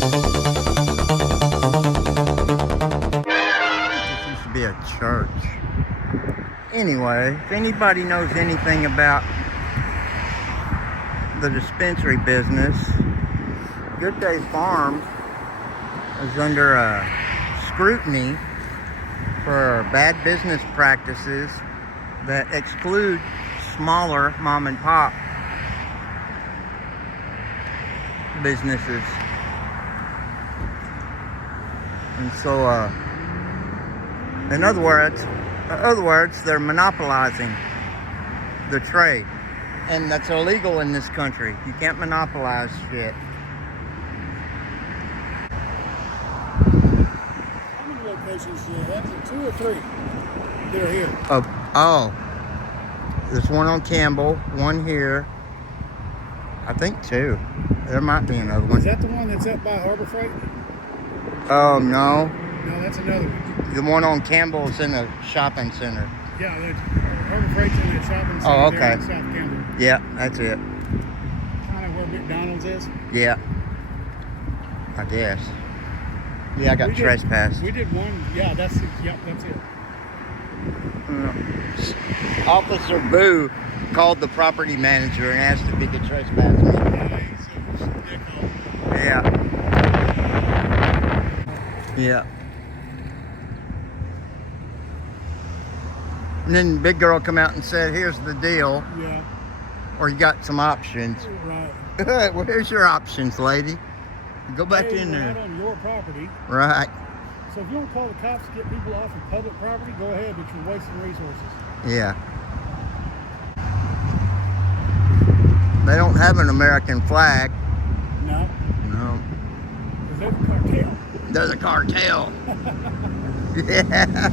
This used to be a church. Anyway, if anybody knows anything about the dispensary business, Good Day Farm is under scrutiny for bad business practices that exclude smaller mom and pop businesses. And so, in other words, they're monopolizing the trade. And that's illegal in this country. You can't monopolize shit. How many locations do you have? Is it 2 or 3 that are here? Oh. There's one on Campbell, one here. I think 2. There might be another one. Is that the one that's up by Harbor Freight? Oh, no. No, that's another one. The one on Campbell is in a shopping center. Yeah, Harbor Freight's in that shopping center. Oh, okay. There in South Campbell. Yeah, that's it. Kind of where McDonald's is. Yeah. I guess. Yeah, I got trespassed. We did one. Yeah, that's it. Yep, that's it. Officer Boo called the property manager and asked if he could trespass me. Yeah. Yeah. And then big girl come out and said, here's the deal. Yeah. Or you got some options. Right. Well, here's your options, lady. Go back in there. Right on your property. Right. So if you want to call the cops to get people off of public property, go ahead, but you're wasting resources. Yeah. They don't have an American flag. No. No. Because they're a cartel. There's a cartel. Yeah.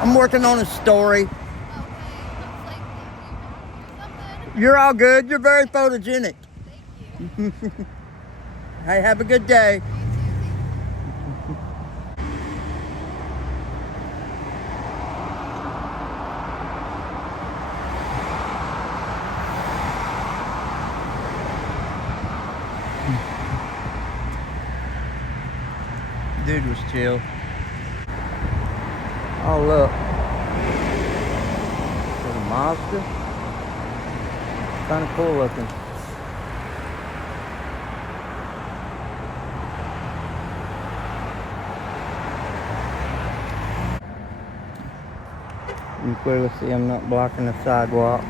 I'm working on a story. You're all good. You're very photogenic. Thank you. Hey, have a good day. Dude was chill. Oh, look. There's a Mazda. Kind of cool looking. You can clearly see I'm not blocking the sidewalk.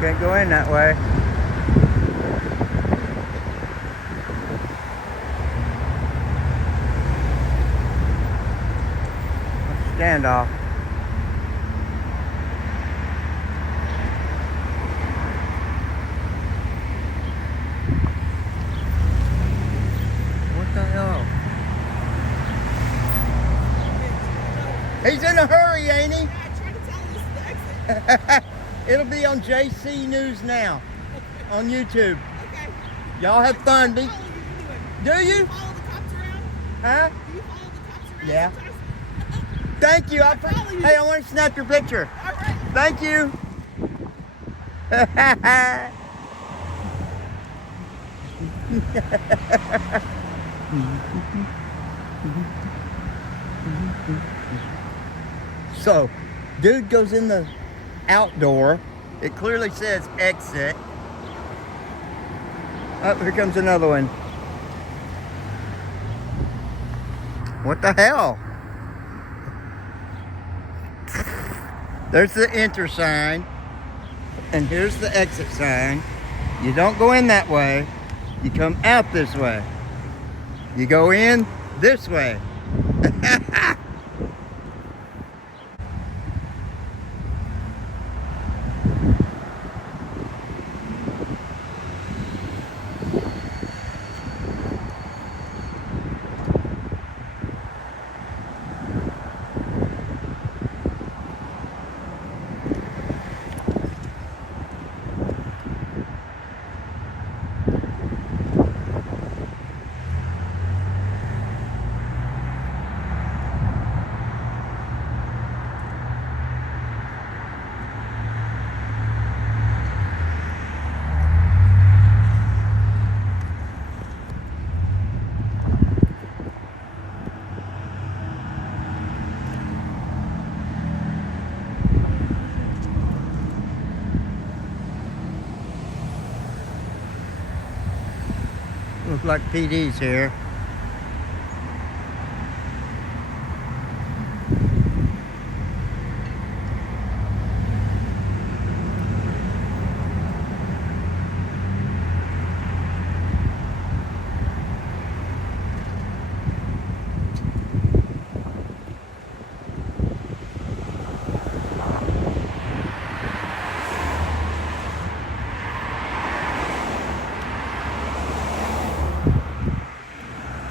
Can't go in that way. Standoff. What the hell? He's in a hurry, ain't he? Yeah, I tried to tell him this is the exit. It'll be on JC News Now on YouTube. Okay. Y'all have fun. Do you? Do you? Follow the cops around? Huh? Do you follow the cops around? Yeah. sometimes? Thank you. follow you. Hey, I want to snap your picture. All right. Thank you. So, dude goes in the outdoor. It clearly says exit. Oh, here comes another one. What the hell? There's the enter sign. And here's the exit sign. You don't go in that way. You come out this way. You go in this way. Look like PD's here.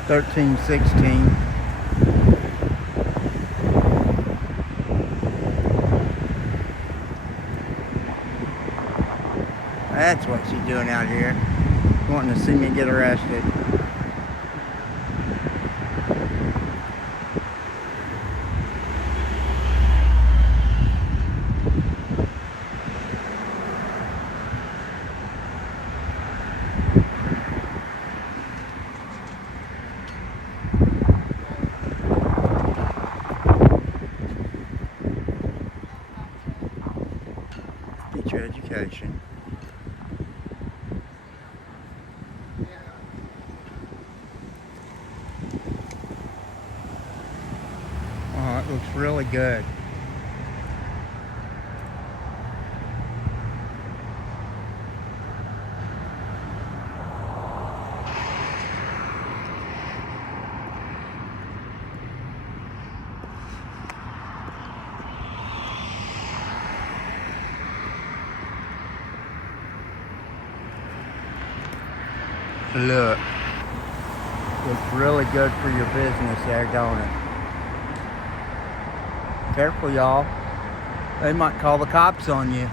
$13.16. That's what she's doing out here. Wanting to see me get arrested. Get your education. Oh, it looks really good. Look. Looks really good for your business there, don't it? Careful, y'all. They might call the cops on you.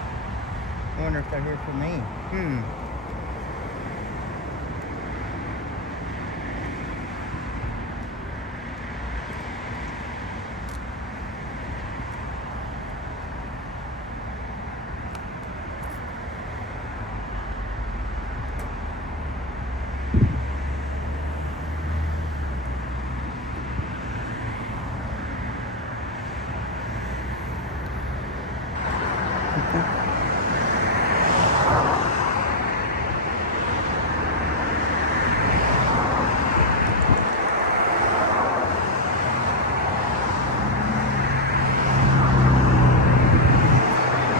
I wonder if they're here for me.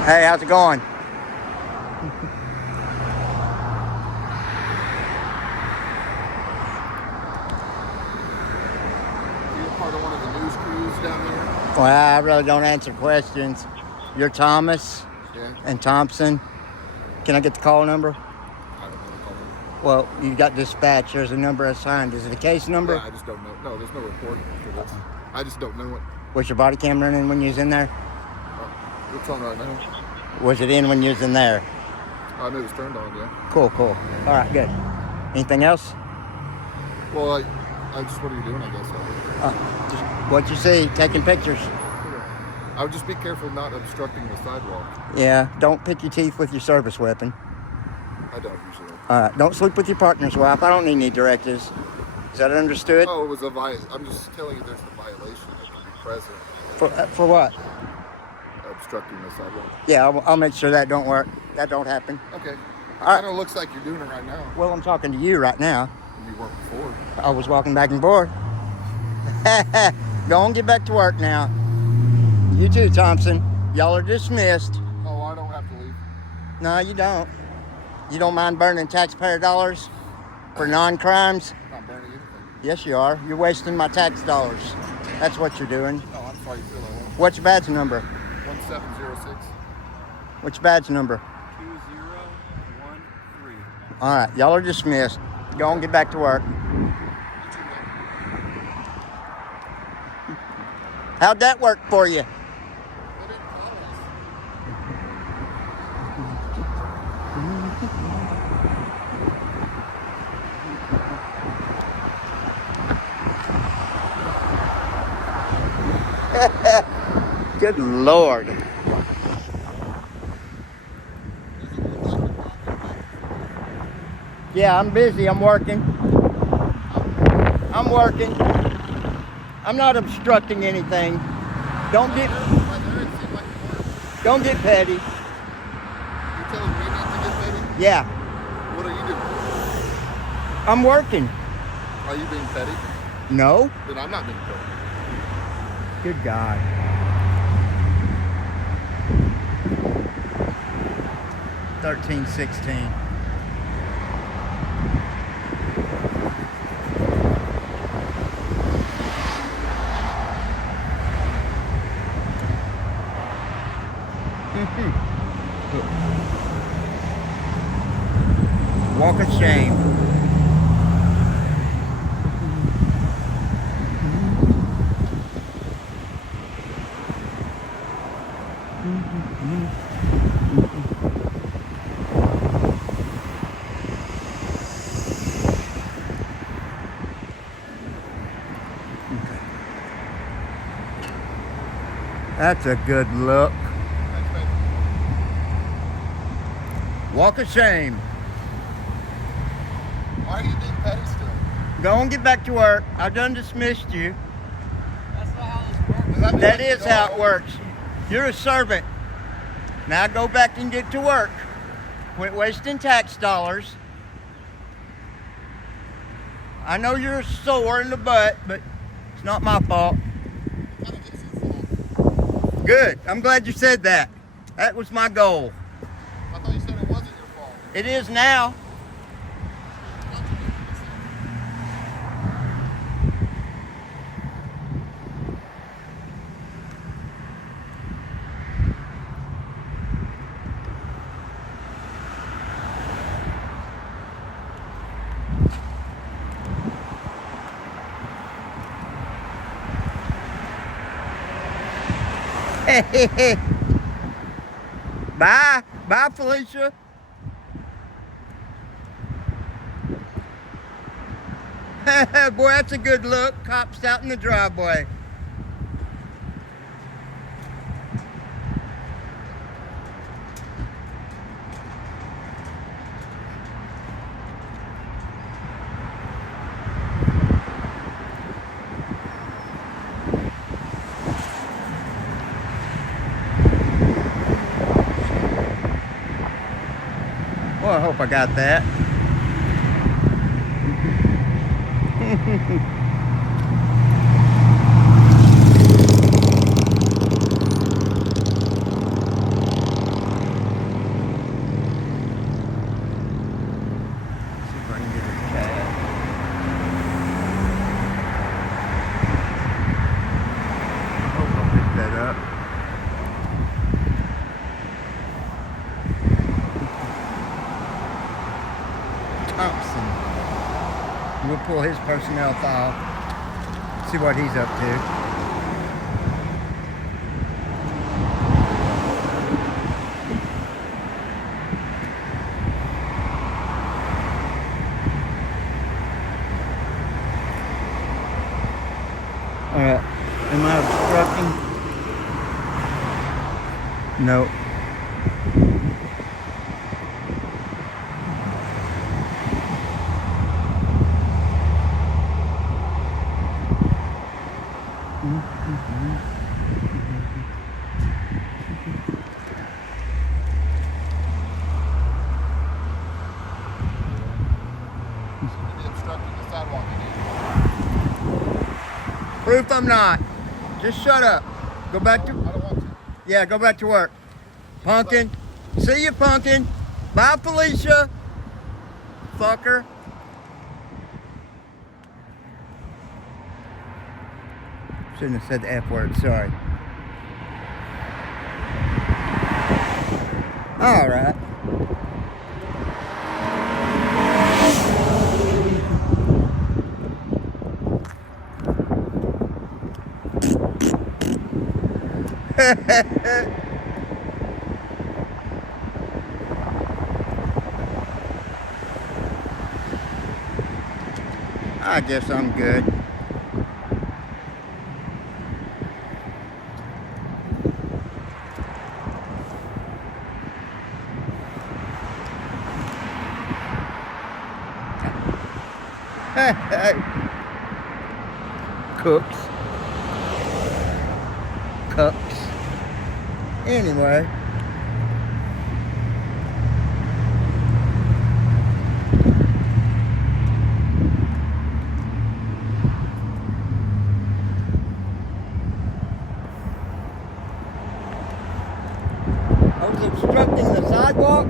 Hey, how's it going? You're part of one of the news crews down there? Well, I really don't answer questions. You're Thomas Yeah. and Thompson. Can I get the call number? I don't know the call number. Well, you got dispatch. There's a number assigned. Is it a case number? Yeah, I just don't know. No, there's no report for this. I just don't know it. Was your body cam running when you was in there? It's on right now. Was it in when you was in there? I knew it was turned on, yeah. Cool. All right, good. Anything else? Well, I just, what are you doing, I guess? Just what you see, taking pictures. I would just be careful not obstructing the sidewalk. Yeah, don't pick your teeth with your service weapon. I don't usually. All right, don't sleep with your partner's wife. I don't need any directives. Is that understood? Oh, it was a violation. I'm just telling you there's a violation that can be present. For what? Obstructing the sidewalk. Yeah, I'll make sure that don't work. That don't happen. Okay. It All right. kind of looks like you're doing it right now. Well, I'm talking to you right now. You weren't before. I was walking back and forth. Go on, get back to work now. You too, Thompson. Y'all are dismissed. Oh, I don't have to leave. No, you don't. You don't mind burning taxpayer dollars for non-crimes? I'm not burning anything. Yes, you are. You're wasting my tax dollars. That's what you're doing. No, I'm sorry you feel that way. What's your badge number? 1706. What's your badge number? 2013. All right, y'all are dismissed. Go on, get back to work. How'd that work for you? Good Lord. Yeah, I'm busy. I'm working. I'm not obstructing anything. Don't get petty. You're telling me not to get petty? Yeah. What are you doing? I'm working. Are you being petty? No. Then I'm not being petty. Good God. $13.16. Walk of shame. That's a good look. Thanks, baby. Walk of shame. Why are you being petty still? Go and get back to work. I done dismissed you. That's not how this works. Does that mean That I can is go how it home? works. You're a servant. Now go back and get to work. Quit wasting tax dollars. I know you're sore in the butt, but it's not my fault. It kinda gets your fault. Good. I'm glad you said that. That was my goal. I thought you said it wasn't your fault. It is now. Bye. Bye, Felicia. Boy, that's a good look. Cops out in the driveway. Well, I hope I got that. See if I can get a cab. I hope I'll pick that up. Thompson. We'll pull his personnel file, see what he's up to. All right, am I obstructing? No. You'll be obstructing the sidewalk again. Proof I'm not. Just shut up. Go back I to, don't want to. yeah, go back to work. Pumpkin. See you, Pumpkin. Bye, Felicia. Fucker. Shouldn't have said the F word, sorry. All right. I guess I'm good. Cooks. Cups. Anyway. Who's obstructing the sidewalk?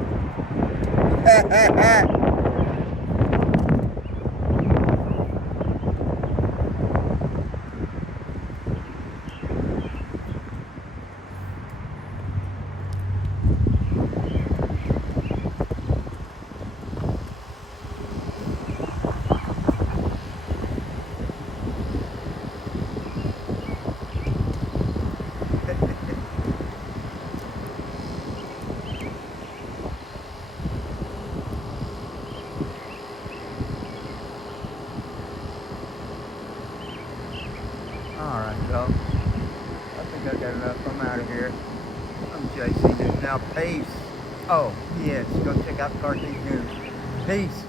Alright, so I think I got enough. I'm out of here. I'm JC News now. Peace. Oh, yes, go check out Carthy News. Peace.